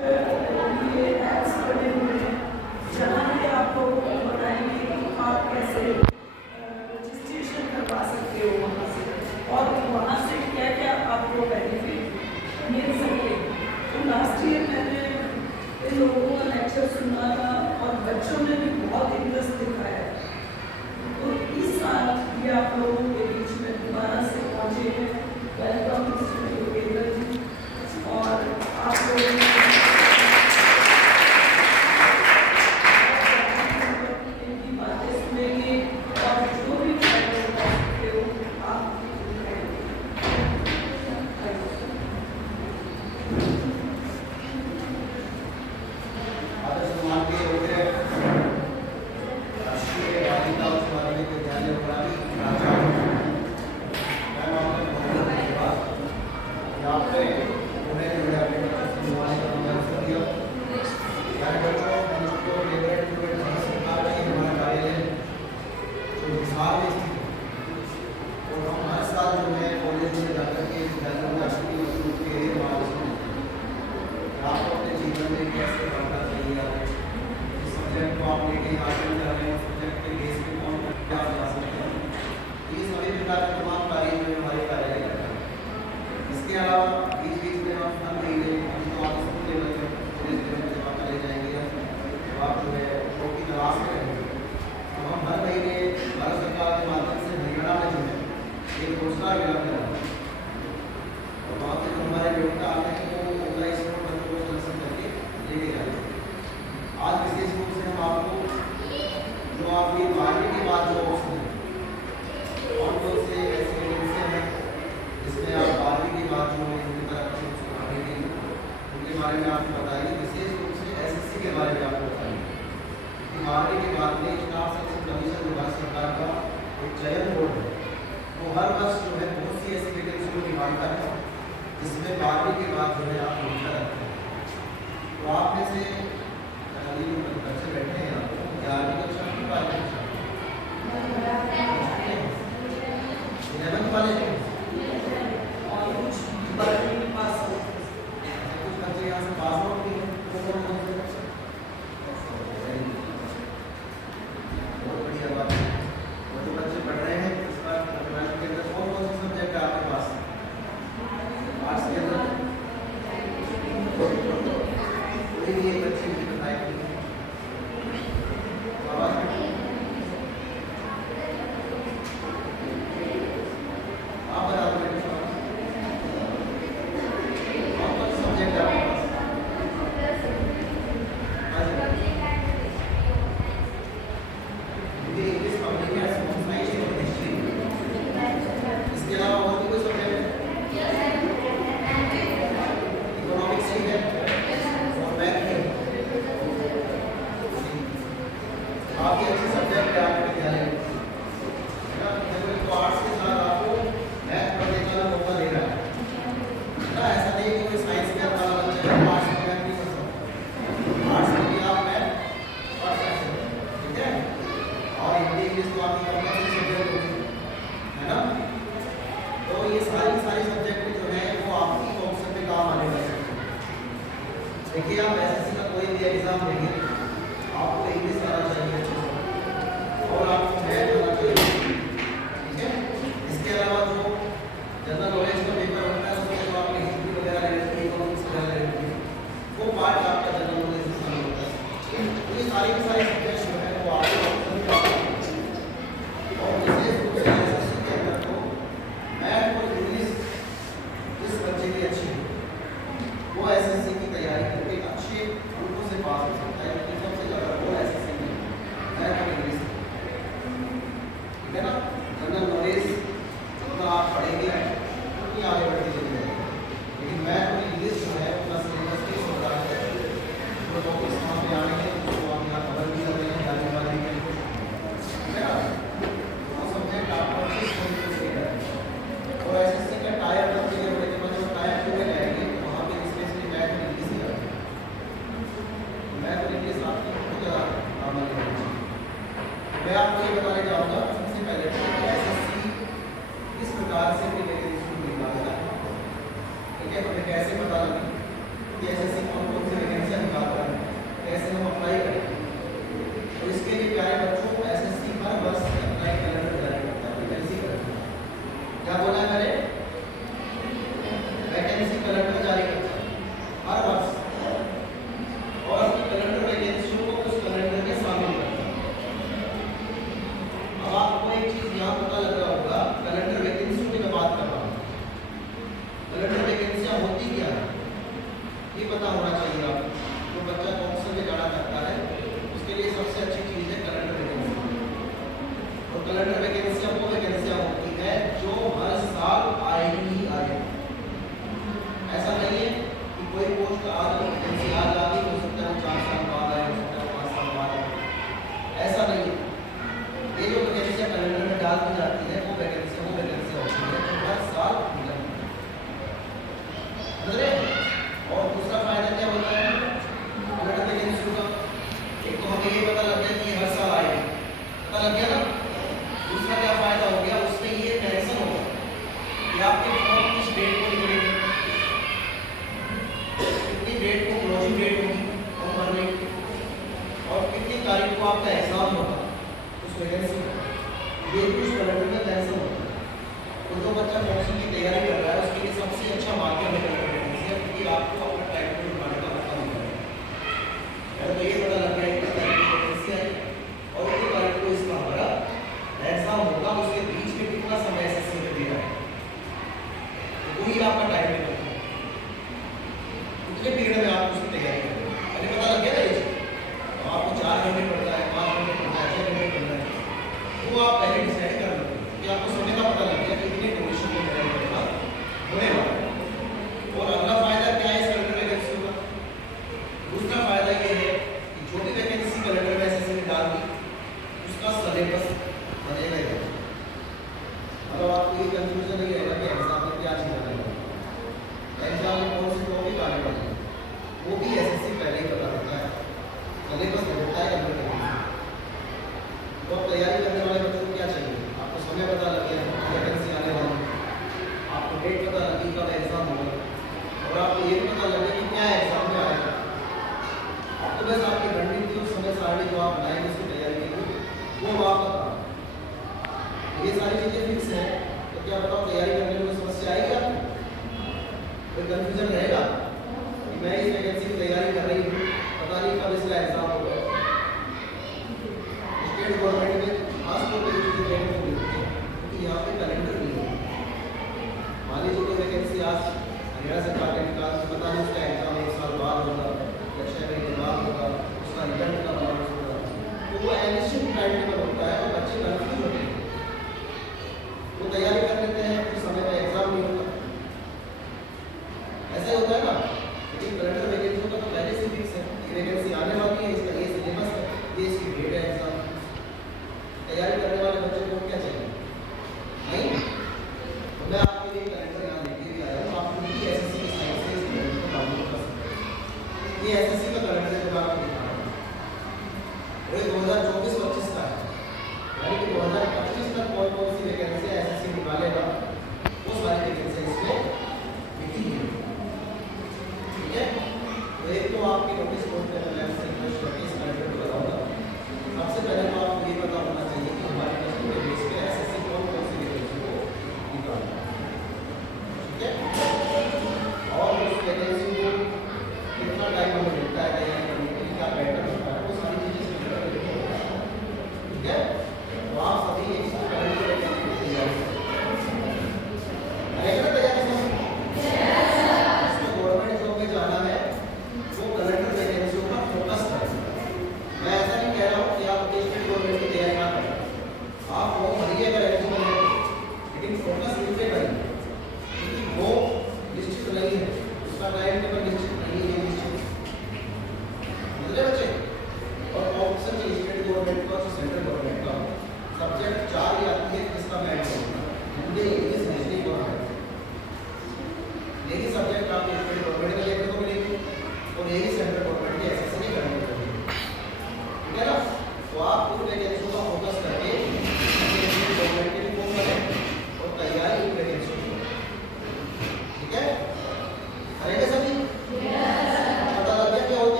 ये ऐप्स बने हुए हैं जहाँ पे आप लोगों को बताएंगे कि आप कैसे रजिस्ट्रेशन करवा सकते हो वहाँ से, और वहाँ से क्या क्या आपको बेनिफिट मिल सकते हैं। तो लास्ट ईयर मैंने इन लोगों का लेक्चर सुना था और बच्चों ने भी बहुत इंटरेस्ट दिखाया है। तो इस साल ये आप लोगों के बीच में दोबारा से पहुँचे हैं। वेलकम टू और आप लोगों बना सकता है, उसके लिए सबसे अच्छी चीज़ है कैलेंडर वैकेंसी। और कैलेंडर वैकेंसियाँ वो वैकेंसियाँ होती है जो हर साल आएगी ही आएगी। ऐसा नहीं है कि कोई पोस्ट आज वैकेंसी आज आ गई, हो सकता है 4 साल बाद आए, हो सकता है 5 साल बाद आए, ऐसा नहीं है। ये जो वैकेंसियाँ कैलेंडर में डाल दी जाती है वो वैकेंसियाँ होती है जो हर साल निकलती है। समझ रहे हैं? और दूसरा फायदा क्या होता है कैलेंडर वैकेंसी का? एक तो हमें ये पता लग गया कि हर साल आएगी, पता लग गया ना। दूसरा क्या फायदा हो गया, उसमें ये मेंशन होगा कि आपके फॉर्म किस डेट को निकलेंगे, कितनी डेट को क्लोजिंग डेट होगी फॉर्म भरने की, और कितनी तारीख को आपका एग्जाम होगा उस वैकेंसी में। ये भी उस कैलेंडर में मेंशन होता है। तो जो बच्चा कॉम्पिटिशन की तैयारी कर रहा है उसके लिए सबसे अच्छा माध्यम है कैलेंडर वैकेंसी, क्योंकि आपको अपना टाइम टेबल बनाने का मौका मिलता है। पहले तो ये पता लग गया कि तारीख को वैकेंसी आई और उसी तारीख को इसका हमारा एग्जाम होगा, उसके बीच में कितना समय एसएससी में दिया है तो वही आपका टाइम टेबल है, उतने पीरियड में आप उसकी तैयारी करें। पहले पता लग गया ना ये चीज, तो आपको 4 घंटे पड़ता है, 5 घंटे पड़ता है, 6 घंटे पड़ता है, वो आप पहले डिसाइड कर लो कि आपको समय का पता लग गया कि इतने ड्यूरेशन में मेरा एग्जाम होने वाला है। और अगला फायदा क्या है इस कैलेंडर वैकेंसी का? दूसरा फायदा ये है कि जो भी वैकेंसी कैलेंडर में एसएससी ने डाल दी उसका सिलेबस बनेगा ही। मतलब आपको ये कंफ्यूजन नहीं रहेगा कि एग्जाम में क्या चीज आने वाली है, एग्जाम में कौन सी टॉपिक आने वाली है, वो भी एसएससी पहले ही बता देता है, सिलेबस देता है कैलेंडर वैकेंसी। तो अब तैयारी करने वाले बच्चों को क्या चाहिए, आपको समय पता लग गया वैकेंसी आने वाली है, आपको डेट पता लगी कब एग्जाम होगा, और आपको ये भी पता लगे कि क्या एग्जाम में आएगा। आपको बस आपकी रणनीति और समय सारणी जो आप बनाएंगे उसकी तैयारी के लिए वो आप बताओ। ये सारी चीज़ें फिक्स है तो क्या बताओ तैयारी करने में कोई समस्या आएगी आपको, कोई कन्फ्यूजन रहेगा कि मैं इस वैकेंसी की तैयारी कर रही हूँ, पता नहीं कब इसका एग्जाम होगा। स्टेट गवर्नमेंट में खासतौर पर ये चीज़ें देखने को मिलती है क्योंकि यहाँ पे कैलेंडर नहीं है। मान लीजिए कोई वैकेंसी आज हरियाणा सरकार ने निकाल, पता नहीं उसका एग्जाम 1 साल बाद होगा या 6 महीने बाद होगा, उसका रिजल्ट कब अनाउंस होगा, तो वो एनिशियल टाइम टेबल होता है और बच्चे कन्फ्यूज होते हैं, वो तैयारी कर लेते हैं कुछ समय में एग्जाम नहीं होता, ऐसा ही होता है ना। लेकिन कैलेंडर वैकेंसी का तो पहले से फिक्स है, ये वैकेंसी आने वाली है, इसका ये सिलेबस है, ये इसकी डेट है एग्जाम। तैयारी करने वाले बच्चों को क्या चाहिए? नहीं, मैं आपके लिए कैलेंडर यहाँ लेके भी आया हूँ, आप पूरी एसएससी की साइड से इस कैलेंडर को डाउनलोड कर सकते हैं। ये एसएससी का कैलेंडर है जो मैं आपको दिखा रहा हूँ, ये 2024-25 का है, यानी कि 2025 तक कौन कौन सी वैकेंसी एसएससी निकालेगा वो सारी वैकेंसी इसमें लिखी हुई है। ठीक है, तो एक तो आपके नोटिस बोर्ड पे मैं आपसे रिक्वेस्ट करके इस कैलेंडर को लगाऊंगा। सबसे पहले तो आपको ये पता होना चाहिए कि हमारे प्लस के बेस पे एसएससी कौन कौन सी वैकेंसी को निकालना है। ठीक है, और उस वैकेंसी को कितना टाइम हमें मिलता है तैयारी करने के लिए, क्या पैटर्न होता है, वो सारी चीज़ें इसमें लिखी होती है। ठीक है, तो आप सभी एक कैलेंडर वैकेंसी की तैयारी करें। तैयारी समझ गवर्नमेंट जॉब में जाना है वो कैलेंडर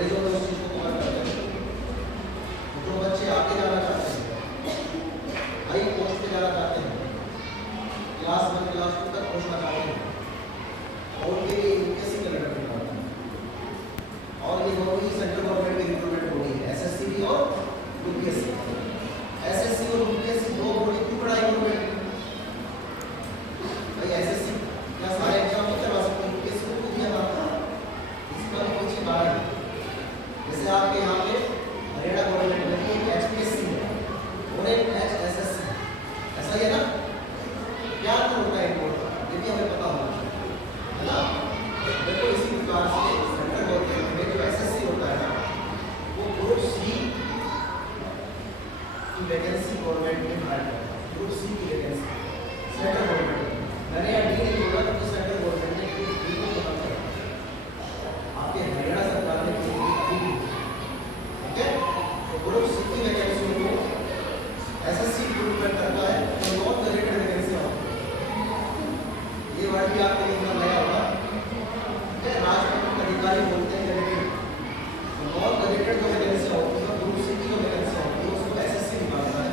कॉलेजों में उस चीज़ को कवर करते हैं। जो बच्चे आगे जाना चाहते हैं, हाई पोस्ट पे जाना चाहते हैं, क्लास 1 क्लास 2 तक पहुँचना चाहते हैं, और उनके लिए यूपीएससी कैलेंडर निकालते हैं। और ये दोनों ही सेंट्रल गवर्नमेंट की रिक्रूटमेंट बॉडी है, एसएससी भी और यूपीएससी। एसएससी और यूपीएससी दो बॉडी की बड़ा रिक्रूटमेंट भाई। एसएससी क्या सारे एग्जाम नहीं करवा सकते, यूपीएससी को दिया था, इसका भी कुछ बात है। जैसे आपके यहाँ पे हरियाणा गवर्नमेंट में एक एचपीएससी है और एक एचएसएससी, ऐसा ही है ना? क्या तो होता है इनको, ये भी हमें पता होना चाहिए, है ना? देखो इसी प्रकार से सेंट्रल गवर्नमेंट में जो एसएससी होता है ना, वो ग्रुप सी की वैकेंसी गवर्नमेंट में हायर करता है। ग्रुप सी की वैकेंसी सेंट्रल गवर्नमेंट, मैंने यहाँ डी नहीं बोला तो सेंट्रल गवर्नमेंट ने ग्रुप डी को खत्म कर दिया। आपके हरियाणा सरकार ने किसी की अभी भी, ठीक है? तो ग्रुप सी की वैकेंसी को एसएससी रिक्रूटमेंट करता है, तो नॉन गजेटेड वैकेंसी होती है। ये वर्ड भी आपके लिए इतना नया होगा, ठीक है? राजपत्र अधिकारी बोलते हैं गजेटेड, तो नॉन गजेटेड जो वैकेंसी होती है, ग्रुप सी की जो वैकेंसी होती है, उसको एसएससी निकालता है।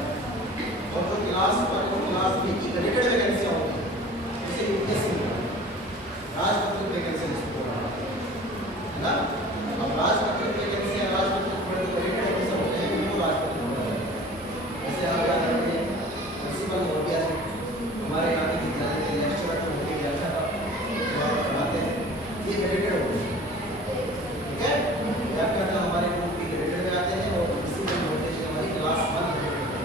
और जो क्लास 1 और क्लास 2 की गजेटेड वैकेंसी होती है, उसे यूपीएससी निकालता है। राजपत्र वैकेंसी इसको बोला है ना? अब राजपत्र वैकेंसी या राजपत्र पर जो गजेटेड वैकेंसी होते हैं, उनको राजपत्र बोला जाता है। जैसे आप याद रखिए, प्रिंसिपल हो गया, हमारे यहाँ के विद्यालय के लेक्चरर हो गए, व्याख्या का जो आप पढ़ाते हैं, ये गजेटेड होते हैं, ठीक है? व्याख्या का हमारे ग्रुप की गजेटेड में आते हैं, और इसी में होते हैं हमारी क्लास 1 गजेटेड।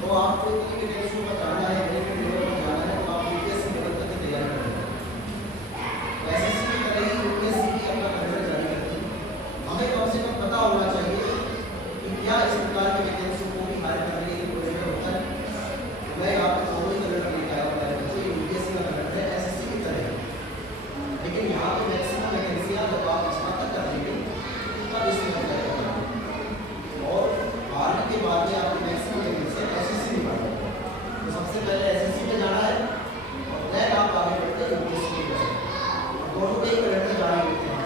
तो आपको इतनी वैकेंसी को जाना है, गजेटेड लेवल पर जाना है, तो आप यूपीएससी लेवल तक की तैयारी करें। एसएससी की तरह ही यूपीएससी भी अपना कैलेंडर जारी करती है। हमें कम से कम पता होना चाहिए कि क्या इस प्रकार की वैकेंसी को भी हायर करने के लिए प्रोसीजर होता है। मैं आपको दोनों ही कैलेंडर लेके आया हूँ, बच्चे यूपीएससी का कैलेंडर है, एसएससी की तरह है। लेकिन यहाँ पे मैक्सिमम वैकेंसियाँ जब आप स्नातक कर लेंगे तब इसमें अप्लाई करना, और 12वीं के बाद में आपकी मैक्सिमम वैकेंसी एसएससी में बढ़ जाएगी। तो सबसे पहले एसएससी में जाना है, और देन आप आगे बढ़ते हैं यूपीएससी में जाएंगे। दोनों के कैलेंडर जारी होते हैं।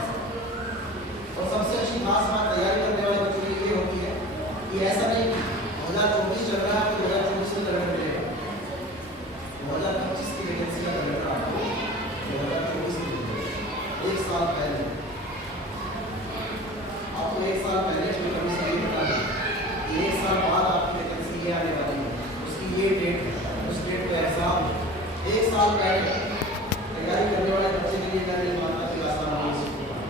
और सबसे अच्छी खास बात तैयारी करने वाले बच्चों के लिए होती है कि ऐसा नहीं कि 2024 चल रहा है तो 2024 में कैलेंडर मिलेगा, 2025 की वैकेंसी का कैलेंडर आपको 2024 में मिलेगा। एक साल पहले आपको, एक साल पहले जो कमीशन ये बता दें कि एक साल बाद आपकी वैकेंसी ये आने वाली है, उसकी ये डेट है, उस डेट पे एग्जाम। एक साल पहले तैयारी करने वाले बच्चे के लिए क्या नहीं मानता कि आसान हो सकता है।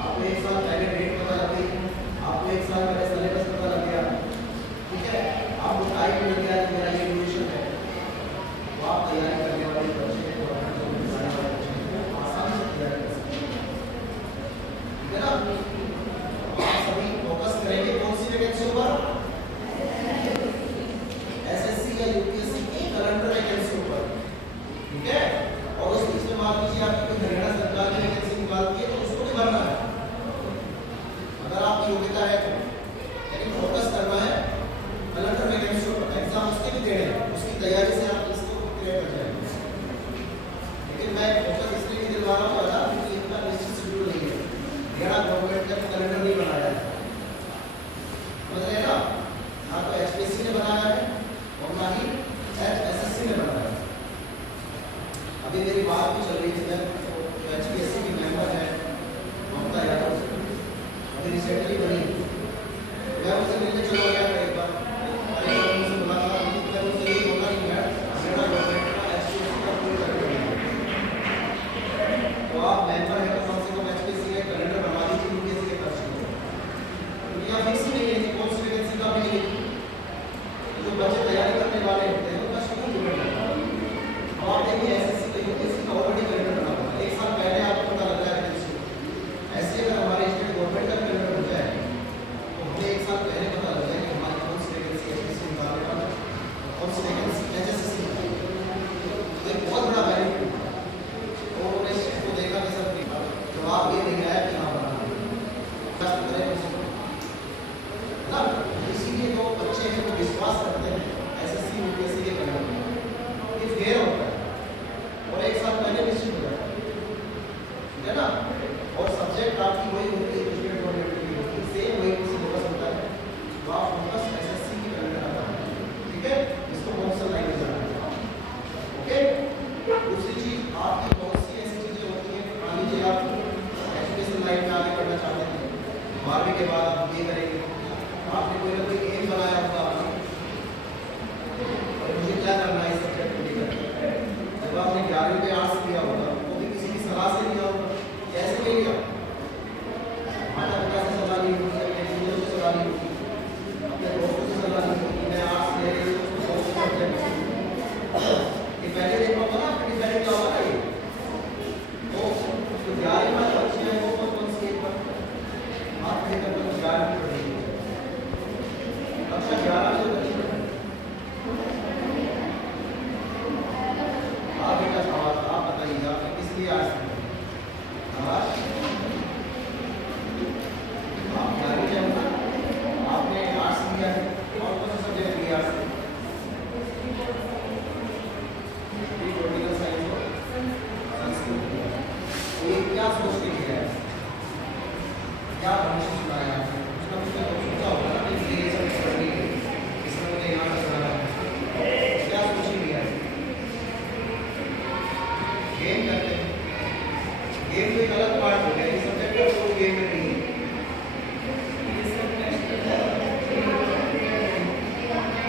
आपको एक साल पहले डेट पता लग गई, आपको एक साल पहले सिलेबस पता लग गया, ठीक है? आपको टाइम मिल गया कि मेरा ये ड्यूरेशन है, तो आप तैयारी करने वाले बच्चे को, जाने वाले बच्चे को आसानी से तैयारी कर सकते हैं, ठीक है ना? आप सभी फोकस करेंगे कौन सी वैकेंसी पर? एसएससी या यूपीएससी की कैलेंडर वैकेंसी पर, ठीक है? और उस बीच में मान लीजिए आपकी कोई हरियाणा सरकार की वैकेंसी निकालती है तो उसको भी भरना है, अगर आपकी योग्यता है तो। लेकिन फोकस करना है कैलेंडर वैकेंसी पर, एग्जाम उसके भी देने हैं, उसकी तैयारी से आप इसको क्लियर कर जाएंगे। लेकिन मैं फोकस इसलिए नहीं दिलवा रहा हूँ ज़्यादा, क्योंकि इतना निश्चित शेड्यूल नहीं है, हरियाणा गवर्नमेंट ने कैलेंडर नहीं बनाया है, समझ रहे हैं ना? ना तो एचपीएससी ने बनाया है और ना ही एचएसएससी ने बनाया है। अभी मेरी बात भी चल रही थी, जो एचपीएससी की मेंबर है ममता यादव, अभी रिसेंटली बनी, मैं उनसे मिलने चला गया था एक बार, अरे उनसे बोला था, मैं उनसे यही बोला कि मैं हरियाणा गवर्नमेंट का एचपीएससी का कोई कैलेंडर नहीं, तो आप मेंबर है तो कम से कम एचपीएससी का कैलेंडर बनवा लीजिए यूपीएससी के खर्च में, क्योंकि यहाँ फिक्स ही नहीं है कि कौन सी वैकेंसी का भी नहीं। जो बच्चे तैयारी करने वाले होते हैं उनका शेड्यूल डिपेंड करता है। अब आप देखिए एसएससी का यूपीएससी का ऑलरेडी कैलेंडर बना हुआ है, एक साल पहले आपको पता लग जाएगा। ऐसे अगर हमारे स्टेट गवर्नमेंट का कैलेंडर हो जाए 12वीं के बाद आप ये करेंगे, आपने कोई ना कोई एम बनाया होगा अपना, और मुझे क्या करना है इस सब्जेक्ट को लेकर। जब आपने 11वीं में आर्ट्स लिया होगा तो भी किसी की सलाह से लिया होगा, कैसे ले लिया, माता पिता से सलाह ली होगी, अपने टीचर से सलाह ली होगी, अपने दोस्तों से सलाह ली होगी, मैं आर्ट्स ले रही हूँ तो कौन सा सब्जेक्ट ये पहले देखा होगा ना, आपने डिसाइड किया होगा ना ये। तो जो 11वीं वाले बच्चे हैं वो कौन सी एक बार आप लेकर तो 11वीं पढ़ेंगे, कक्षा 11 में जो बच्चे आप बेटा सवाल आप बताइए, आपने किस लिए आज आप 11वीं में हो ना, आपने आर्ट्स लिया है और कौन सा सब्जेक्ट लिया है, पॉलिटिकल साइंस और संस्कृत। ये क्या सोच के लिया है, क्या भविष्य सुनाया है, उसका मुझे तो सोचा होगा ना कि ये सब पढ़नी है, इसमें मुझे यहाँ तक जाना है, क्या सोच के लिया है। गेम करते हैं, गेम तो एक अलग पार्ट हो गया, इस सब्जेक्ट का कोई गेम में नहीं है।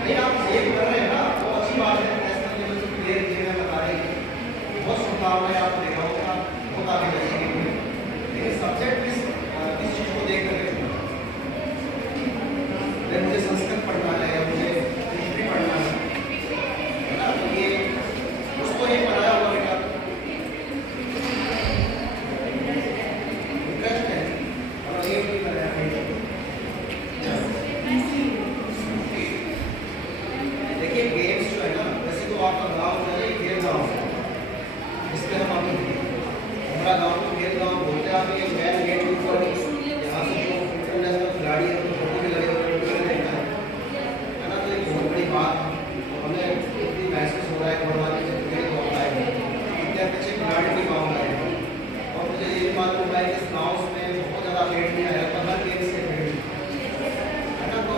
नहीं आप गेम कर रहे हैं ना, वो अच्छी बात है, नेशनल लेवल से प्लेयर गेम में बता रहे हैं, बहुत शुभकामनाएं आपको दे रहा हूँ, आप बहुत आगे बढ़ेंगे। लेकिन सब्जेक्ट किस चीज़ को देख कर मुझे संस्कृत पढ़ना है या मुझे हिस्ट्री पढ़ना है ना, तो ये उसको ये बनाया हुआ बेटा इंटरेस्ट है और ये भी बनाया है। देखिए गेम्स जो है ना, वैसे तो आपका गाँव जो है ये खेल गाँव है, इसमें हम अभी हमारा गाँव को खेल गाँव बोलते हैं। आप ये मैन गेट के ऊपर यहाँ से जो इंटरनेशनल खिलाड़ी है तो फोटो भी लगे हुए देखना है ना, तो एक बहुत बड़ी बात हमें इतनी महसूस हो रहा है भगवान के पूरे गाँव आए इतने अच्छे खिलाड़ी भी गाँव आए, और मुझे ये भी मालूम है कि इस गाँव में बहुत ज़्यादा पेड़ नहीं आया था, हर गेम्स के पेड़ है ना। तो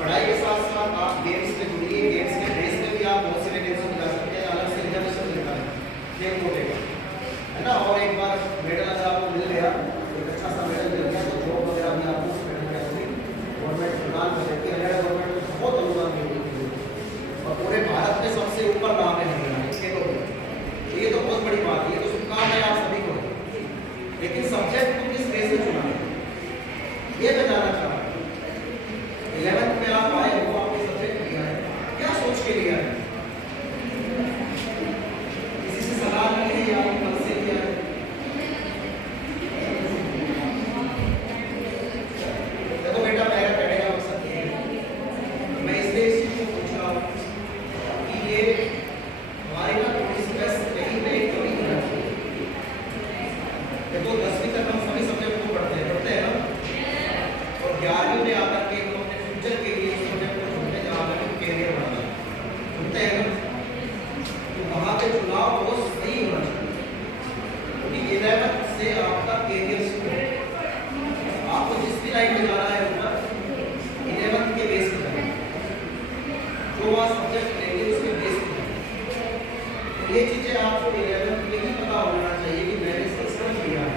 पढ़ाई के साथ साथ आप गेम्स से जुड़िए, गेम्स के बेस में भी आप बहुत से गेम्स में जा सकते हैं, अलग से रिजर्वेशन मिलता है खेल कोटे का है ना। और एक बार मेडल अगर आपको मिल गया, एक अच्छा सा मेडल मिल गया, तो जॉब वगैरह भी आपको उस मेडल में होगी, गवर्नमेंट प्रदान कर देती है, हरियाणा गवर्नमेंट को बहुत अनुदान देती है और पूरे भारत में सबसे ऊपर नाम है हरियाणा खेलों में, तो ये तो बहुत बड़ी बात है, ये तो शुभकामनाएं आप सभी को। लेकिन सब्जेक्ट को किस बेस से चुना है ये मैं जानना चाह रहा हूँ। 11th में आप आए हो, आपने सब्जेक्ट लिया है, क्या सोच के लिया है, किसी से सलाह ली है या आपने मन से लिया है। देखो बेटा मेरा कहने का मकसद ये है, मैं इसलिए इस चीज को पूछ रहा हूँ कि ये हमारी ना थोड़ी स्ट्रेस कहीं पे एक कमी होना चाहिए। देखो 10वीं तक हम सभी सब्जेक्ट को पढ़ते हैं ना, और 11वीं में आकर के हम अपने फ्यूचर के लिए उस सब्जेक्ट को चुनते हैं जहाँ पर कैरियर बनाना चुनते हैं ना, तो वहाँ पे चुनाव बहुत सही होना चाहिए, क्योंकि 11th से आपका कैरियर शुरू है, आपको जिस भी लाइन में जाना है ऊपर 11th के बेस पर जाना, जो वहाँ सब्जेक्ट लेंगे उसके बेस पर जाना। तो ये चीज़ें आपको 11th में ही पता होना चाहिए कि मैंने संस्कृत लिया है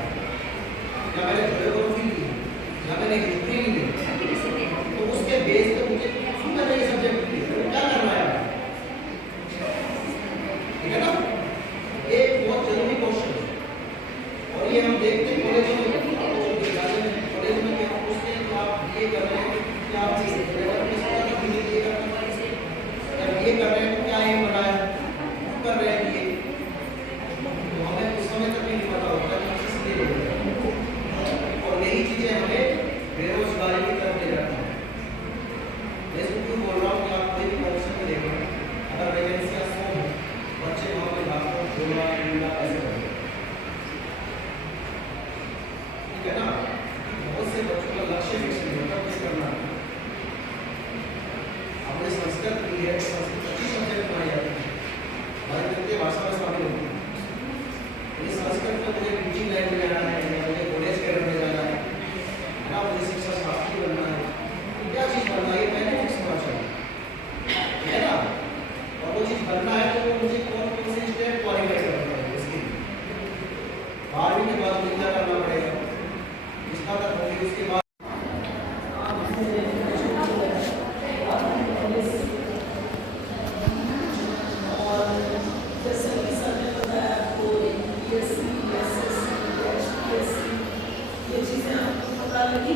या मैंने ज्योग्राफी ली है या मैंने हिस्ट्री ली है, तो उसके बेस पे मुझे क्यों करना ये सब्जेक्ट लिए, क्या करना है, ठीक है ना। ये बहुत जरूरी क्वेश्चन है, और ये हम देखते हैं कॉलेजों में, कॉलेज में क्या पूछते हैं कि आप ये कर रहे हैं क्या आप ये कर रहे हैं, जब ये कर रहे हैं तो क्या ये बना है, क्यों कर रहे हैं ये, तो हमें उस समय तक नहीं पता होता कि किस लिए हो रहा है, और यही चीज़ें हमें बेरोजगारी की तरफ ले जाती है। मैं इसको क्यों बोल रहा हूँ कि आप कोई भी परीक्षा में देखें, अगर वैकेंसियाँ 100 हैं, बच्चे वहाँ पे लाखों 2 लाख 3 लाख ऐसे बढ़े, ठीक है ना। बहुत से बच्चों का लक्ष्य फिक्स नहीं होता कुछ करना। हमने संस्कृत ली है, संस्कृत अच्छी सब्जेक्ट बनाई जाती है, हमारी तृतीय भाषा में शामिल होती है, ये संस्कृत में मुझे टीचिंग लाइन में जाना है, मुझे कॉलेज के में जाना है ना, मुझे शिक्षा शास्त्री बनना है, क्या चीज़ बनना है ये पहले फिक्स होना चाहिए, है ना। और वो चीज़ बनना है तो मुझे कौन कौन से स्टेप क्वालिफाई करना पड़ेगा, इसके 12वीं के बाद क्या करना पड़ेगा, इसका तक होगी, उसके बाद लगी?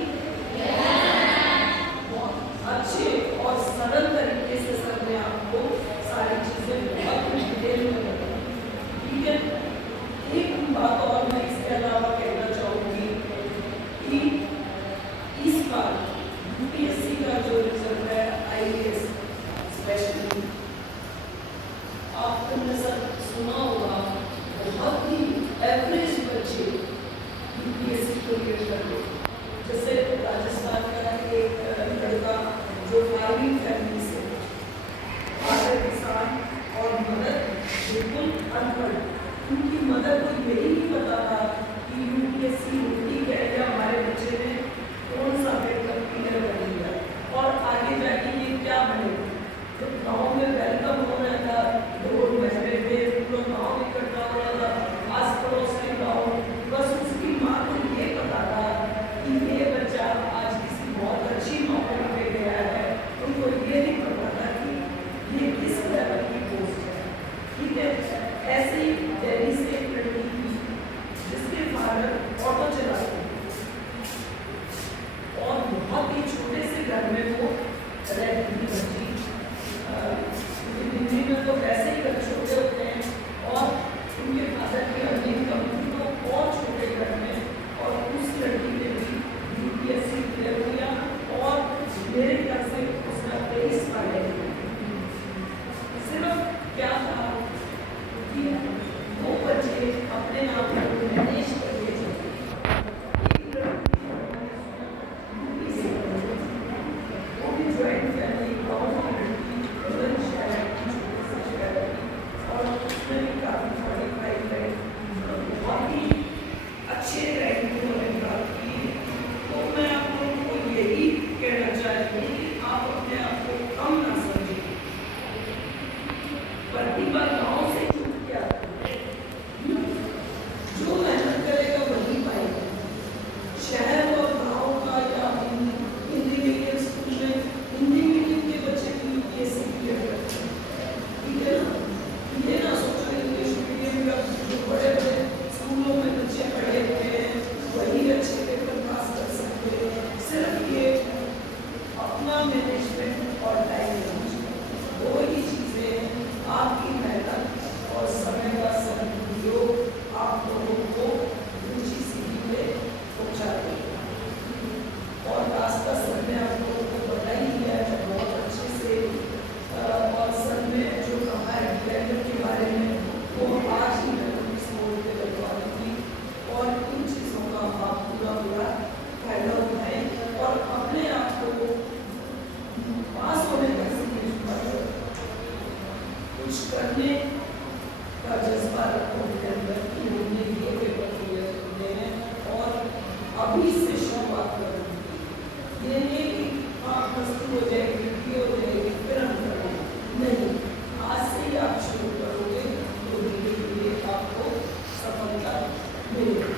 बहुत अच्छे और सरल तरीके से सर ने आपको सारी चीजें बहुत डिटेल में बताई, ठीक है। एक बात और मैं इसके अलावा कहना चाहूंगी कि इस बार यूपीएससी का जो रिजल्ट है आईएएस स्पेशली, आपने सब सुना होगा, बहुत ही एवरेज बच्चे यूपीएससी को क्लियर कर लो। जैसे राजस्थान का एक लड़का जो फार्मिंग फैमिली से, फादर किसान और मदर बिल्कुल अनपढ़, उनकी मदर को यही नहीं पता था कि यूपीएससी होती है या हमारे बच्चे ने कौन सा पेपर क्लियर कर लिया और आगे जाके ये क्या बनेगा। तो गाँव में वेलकम हो रहा था, ढोल बज रहे थे, पूरा गाँव इकट्ठा हो रहा था, आस पड़ोस के गाँव, बस उसकी माँ को ये पता था कि ये बच्चा आज किसी बहुत अच्छी नौकरी पे गया है, उनको ये नहीं पता था कि ये किस लेवल की पोस्ट है, ठीक है। ऐसे ही दिल्ली से एक लड़की थी जिसके फादर ऑटो चलाते और बहुत ही छोटे से घर में वो रहती थी बच्ची। दिल्ली में तो वैसे ही घर छोटे होते हैं और उनके फादर की अर्निंग कम थी तो बहुत छोटे घर में, और उस लड़की ने भी यूपीएससी क्लियर किया और मेरे ख्याल से उसका 23 वाले सिर्फ क्या था कि वो बच्चे अपने आप को मैनेज करके चलते। वो भी ज्वाइंट फैमिली, गाँव की लड़की, बुलंद शहर की, छोटे से शहर की, और उसमें भी काफ़ी क्वालिफाइड है, बहुत ही अच्छे रैंक उन्होंने प्राप्त की। तो मैं आप लोगों को यही कहना चाहती हूँ कि आप अपने आप को कम ना समझें। प्रतिभा गाँव से छूट के आती है, जो मेहनत करेगा वही पाएगा। शहर और गाँव का या हिंदी मीडियम स्कूल में हिंदी मीडियम के बच्चे की यूपीएससी क्लियर करते हैं, ठीक है ना। ये ना सोचो इंग्लिश मीडियम का जो बड़े बड़े स्कूलों में बच्चे पढ़े हुए हैं वही अच्छे पेपर पास कर सकते हैं। सिर्फ ये अपना मैनेजमेंट और टाइम मैनेजमेंट, दो ही चीज़ें, आपकी मेहनत और समय का सदुपयोग आप लोगों को ऊंची सीढ़ी पे पहुंचा देगा। और रास्ता सर ने आप लोगों को बता ही दिया है बहुत अच्छे से, और सर ने जो कहा है डिवेलप के बारे में वो आज ही मैं इस मोड पे लगवा दूँगी, और इन चीज़ों का आप पूरा फायदा उठाएं और अपने आप को पास होने का कुछ करने का जज्बा रखो उनके अंदर कि हमने ये पेपर क्लियर करने हैं और अभी से शुरुआत करेंगे। ये नहीं कि आप मस्ती हो जाएगी, हो जाएगी, फिर हम करेंगे, नहीं, आज से ही आप शुरू करोगे तो धीरे धीरे आपको सफलता मिलेगी।